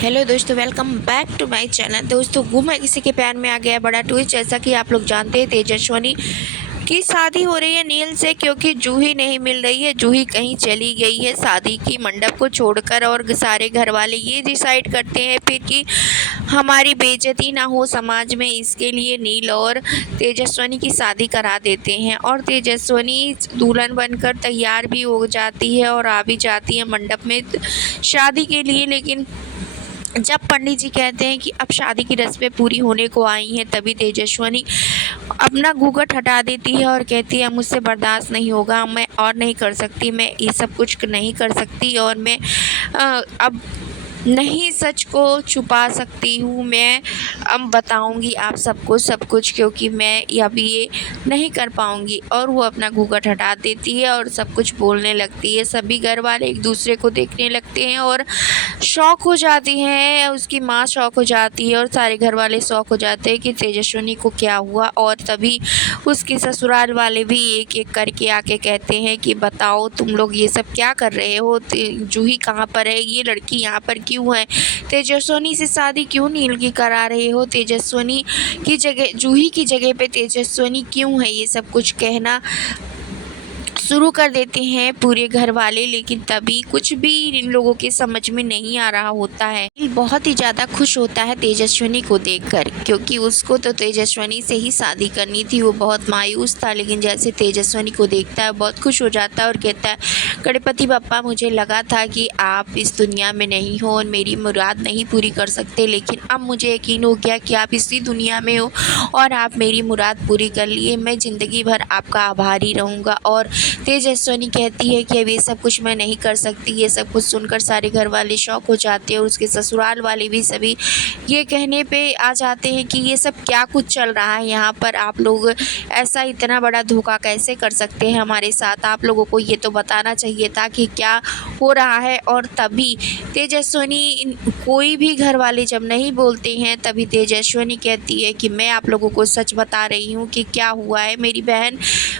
Hello दोस्तों, welcome back to my channel. दोस्तों, गुम है किसी के प्यार में आ गया बड़ा ट्विस्ट। जैसा कि आप लोग जानते हैं, तेजस्विनी की शादी हो रही है नील से, क्योंकि जूही नहीं मिल रही है। जूही कहीं चली गई है शादी की मंडप को छोड़कर, और सारे घर वाले ये डिसाइड करते हैं फिर कि हमारी बेइज्जती ना हो समाज में, इसके लिए नील और तेजस्विनी की शादी करा देते हैं। और तेजस्विनी दुल्हन बनकर तैयार भी हो जाती है और आ भी जाती है मंडप में शादी के लिए। लेकिन जब पंडित जी कहते हैं कि अब शादी की रस्में पूरी होने को आई हैं, तभी तेजस्विनी अपना घूंघट हटा देती है और कहती है मुझसे बर्दाश्त नहीं होगा, मैं और नहीं कर सकती, मैं ये सब कुछ नहीं कर सकती, और मैं अब नहीं सच को छुपा सकती हूँ। मैं अब बताऊँगी आप सबको सब कुछ, क्योंकि मैं अब ये नहीं कर पाऊँगी। और वो अपना घूंघट हटा देती है और सब कुछ बोलने लगती है। सभी घर वाले एक दूसरे को देखने लगते हैं और शौक हो जाती हैं। उसकी माँ शौक हो जाती है और सारे घर वाले शौक हो जाते हैं कि तेजस्विनी को क्या हुआ। और तभी उसके ससुराल वाले भी एक एक करके आके कहते हैं कि बताओ तुम लोग ये सब क्या कर रहे हो, जूही कहाँ पर है, ये लड़की यहाँ पर क्यों है, तेजस्विनी से शादी क्यों नील की करा रहे हो, तेजस्विनी की जगह जूही की जगह पे तेजस्विनी क्यों है, ये सब कुछ कहना शुरू कर देते हैं पूरे घर वाले। लेकिन तभी कुछ भी इन लोगों के समझ में नहीं आ रहा होता है। बहुत ही ज़्यादा खुश होता है तेजस्विनी को देखकर, क्योंकि उसको तो तेजस्विनी से ही शादी करनी थी। वो बहुत मायूस था, लेकिन जैसे तेजस्विनी को देखता है बहुत खुश हो जाता है और कहता है गणपति बप्पा, मुझे लगा था कि आप इस दुनिया में नहीं हो और मेरी मुराद नहीं पूरी कर सकते, लेकिन अब मुझे यकीन हो गया कि आप इसी दुनिया में हो और आप मेरी मुराद पूरी कर लिए। मैं ज़िंदगी भर आपका आभारी रहूँगा। और तेजस्विनी कहती है कि अब ये सब कुछ मैं नहीं कर सकती। ये सब कुछ सुनकर सारे घर वाले शौक हो जाते हैं और उसके ससुराल वाले भी सभी ये कहने पे आ जाते हैं कि ये सब क्या कुछ चल रहा है यहाँ पर, आप लोग ऐसा इतना बड़ा धोखा कैसे कर सकते हैं हमारे साथ, आप लोगों को ये तो बताना चाहिए था कि क्या हो रहा है। और तभी तेजस्विनी, कोई भी घर वाले जब नहीं बोलते हैं, तभी तेजस्विनी कहती है कि मैं आप लोगों को सच बता रही हूँ कि क्या हुआ है। मेरी बहन,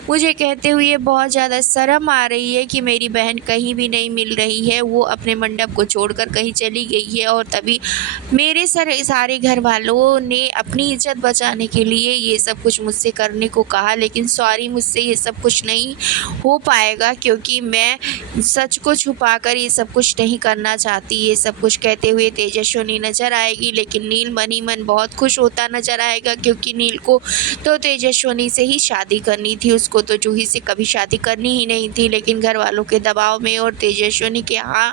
मुझे कहते हुए बहुत ज़्यादा शर्म आ रही है कि मेरी बहन कहीं भी नहीं मिल रही है, वो अपने मंडप को छोड़कर कहीं चली गई है। और तभी मेरे सारे घर वालों ने अपनी इज्जत बचाने के लिए ये सब कुछ मुझसे करने को कहा, लेकिन सॉरी, मुझसे ये सब कुछ नहीं हो पाएगा, क्योंकि मैं सच को छुपाकर ये सब कुछ नहीं करना चाहती। ये सब कुछ कहते हुए तेजस्विनी नज़र आएगी, लेकिन नील मन ही मन बहुत खुश होता नज़र आएगा, क्योंकि नील को तो तेजस्विनी से ही शादी करनी थी, उसको तो जूही से कभी शादी करनी ही नहीं थी। लेकिन घर वालों के दबाव में और तेजस्विनी के हाँ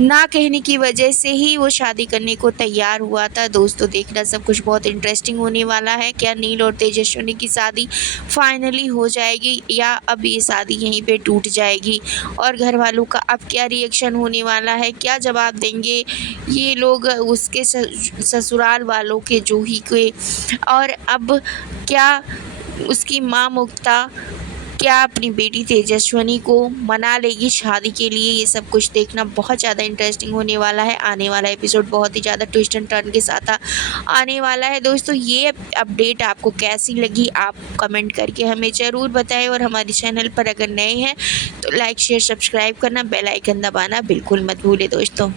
ना कहने की वजह से ही वो शादी करने को तैयार हुआ था। दोस्तों, देखना सब कुछ बहुत इंटरेस्टिंग होने वाला है। क्या नील और तेजस्विनी की शादी फाइनली हो जाएगी, या अब ये शादी यहीं पे टूट जाएगी, और घर वालों का अब क्या रिएक्शन होने वाला है, क्या जवाब देंगे ये लोग उसके ससुराल वालों के, जूही के। और अब क्या उसकी माँ मुक्ता क्या अपनी बेटी तेजस्विनी को मना लेगी शादी के लिए, ये सब कुछ देखना बहुत ज़्यादा इंटरेस्टिंग होने वाला है। आने वाला एपिसोड बहुत ही ज़्यादा ट्विस्ट एंड टर्न के साथ आने वाला है। दोस्तों, ये अपडेट आपको कैसी लगी, आप कमेंट करके हमें ज़रूर बताएं। और हमारे चैनल पर अगर नए हैं तो लाइक शेयर सब्सक्राइब करना, बेल आइकन दबाना बिल्कुल मत भूलें दोस्तों।